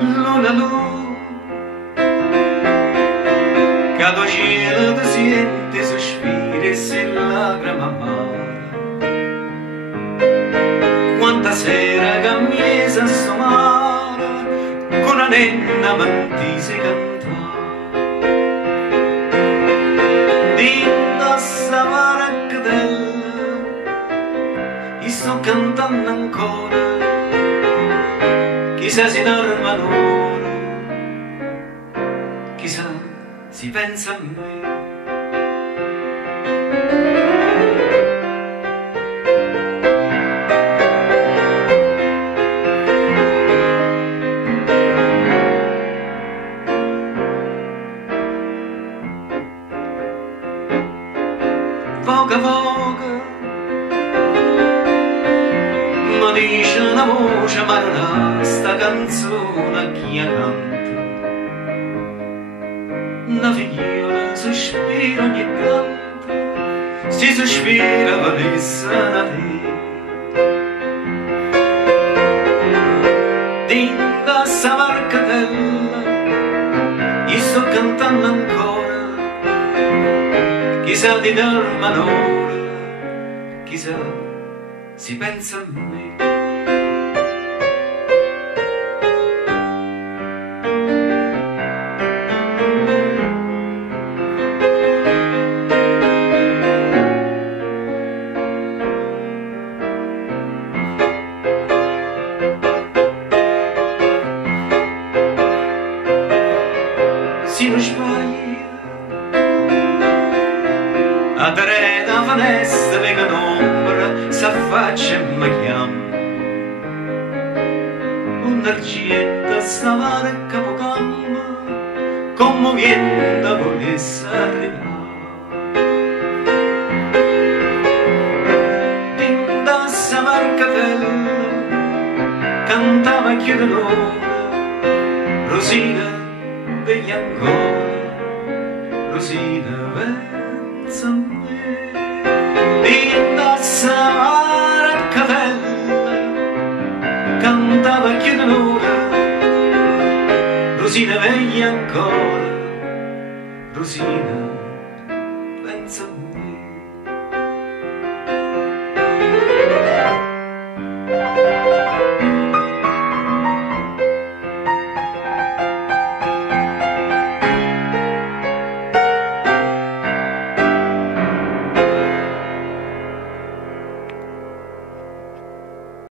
Luna lu, cada dia de siente sospiri e lagrima amara. Quanta sera che mi a somara con una nenna mantisi cantava. Dinda sta maracadella, e sto cantando ancora. Chissà si dorme l'ora, chissà si pensa a me. Poca poca mi dice una voce ma non ha sta canzone che canta. Una figliola sospira ogni tanto, si sospira valesse una te. Dinda sta marcatella, io sto cantando ancora. Chissà di dorma l'ora, chissà si pensa a me. Si non sbaglia a tre da finestra vega un'ombra s'affaccia e mi chiama. Un'argenta stava nel capocamma commovendo volesse arrivare. Dinda sta marcatella cantava chiude l'ora. Rosina vegli ancora, Rosina pensa a me. Dinda sta marcatella cantava chiude l'ora. Rosina vegli ancora, Rosina pensa a me.